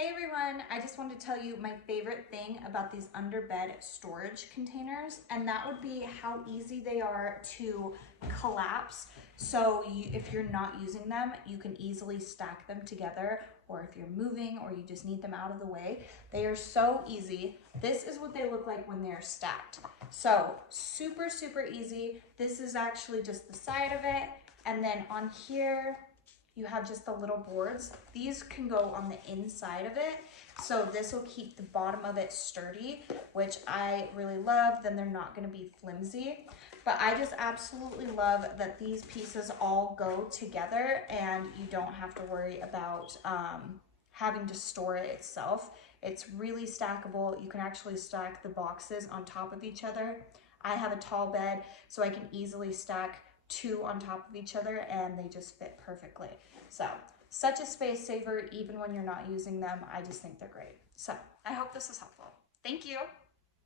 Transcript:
Hey everyone, I just wanted to tell you my favorite thing about these underbed storage containers, and that would be how easy they are to collapse. So if you're not using them, you can easily stack them together, or if you're moving or you just need them out of the way, they are so easy. This is what they look like when they're stacked. So super, super easy. This is actually just the side of it. And then on here, you have just the little boards. These can go on the inside of it. So this will keep the bottom of it sturdy, which I really love. Then they're not gonna be flimsy. But I just absolutely love that these pieces all go together and you don't have to worry about having to store it itself. It's really stackable. You can actually stack the boxes on top of each other. I have a tall bed, so I can easily stack two on top of each other and they just fit perfectly. So such a space saver even when you're not using them. I just think they're great. So I hope this is helpful. Thank you.